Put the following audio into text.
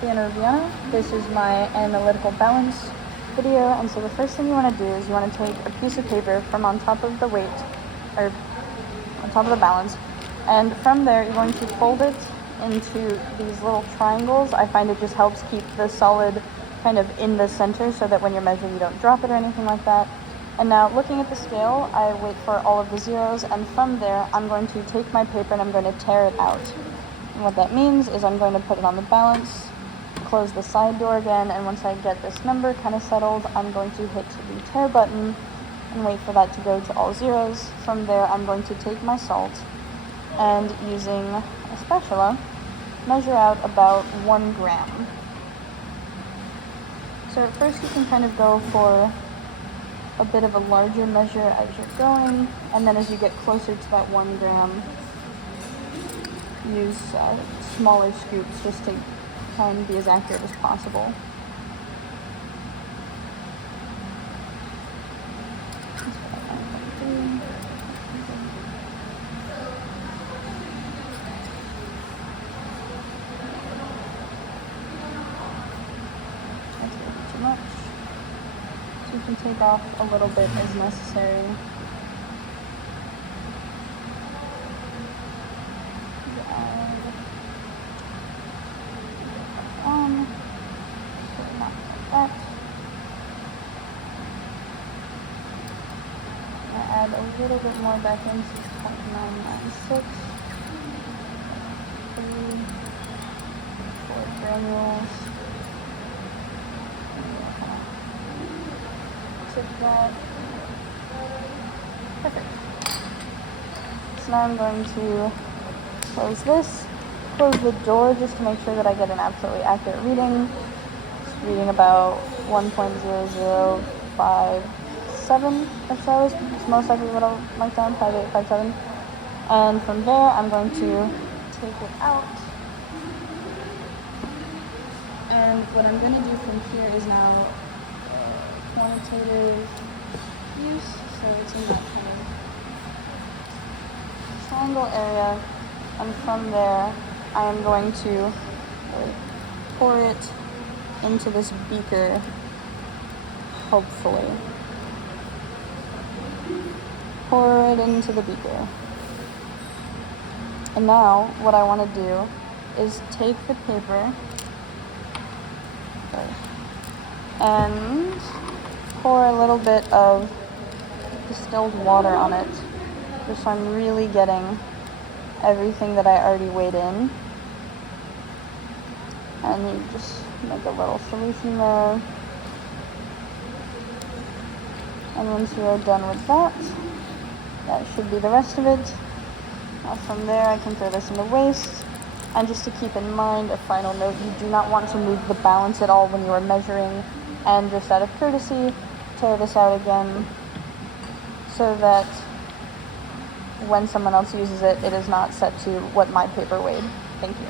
Piano Vienna. This is my analytical balance video, and so the first thing you want to do is you want to take a piece of paper from on top of the weight, or on top of the balance, and from there you're going to fold it into these little triangles. I find it just helps keep the solid kind of in the center so that when you're measuring you don't drop it or anything like that. And now looking at the scale, I wait for all of the zeros, and from there I'm going to take my paper and I'm going to tear it out. And what that means is I'm going to put it on the balance, close the side door again, and once I get this number kind of settled, I'm going to hit the tear button and wait for that to go to all zeros. From there I'm going to take my salt and, using a spatula, measure out about 1 gram. So at first you can kind of go for a bit of a larger measure as you're going, and then as you get closer to that 1 gram, use smaller scoops. Just to try and be as accurate as possible. That's a bit too much. So you can take off a little bit as necessary. Add a little bit more back in, 6.996. 4 granules. Tip that. Perfect. So now I'm going to close this, close the door just to make sure that I get an absolutely accurate reading. It's reading about 1.0057 or so is most likely what I'll mark down, 5857. And from there I'm going to take it out. And what I'm going to do from here is now quantitative use, so it's in that kind of triangle area, and from there I am going to pour it into this beaker, hopefully. Pour it into the beaker. And now what I want to do is take the paper and pour a little bit of distilled water on it, just so I'm really getting everything that I already weighed in. And you just make a little solution there. And once you are done with that, that should be the rest of it. Now from there I can throw this in the waste. And just to keep in mind, a final note, you do not want to move the balance at all when you are measuring, and just out of courtesy, tear this out again so that when someone else uses it, it is not set to what my paper weighed. Thank you.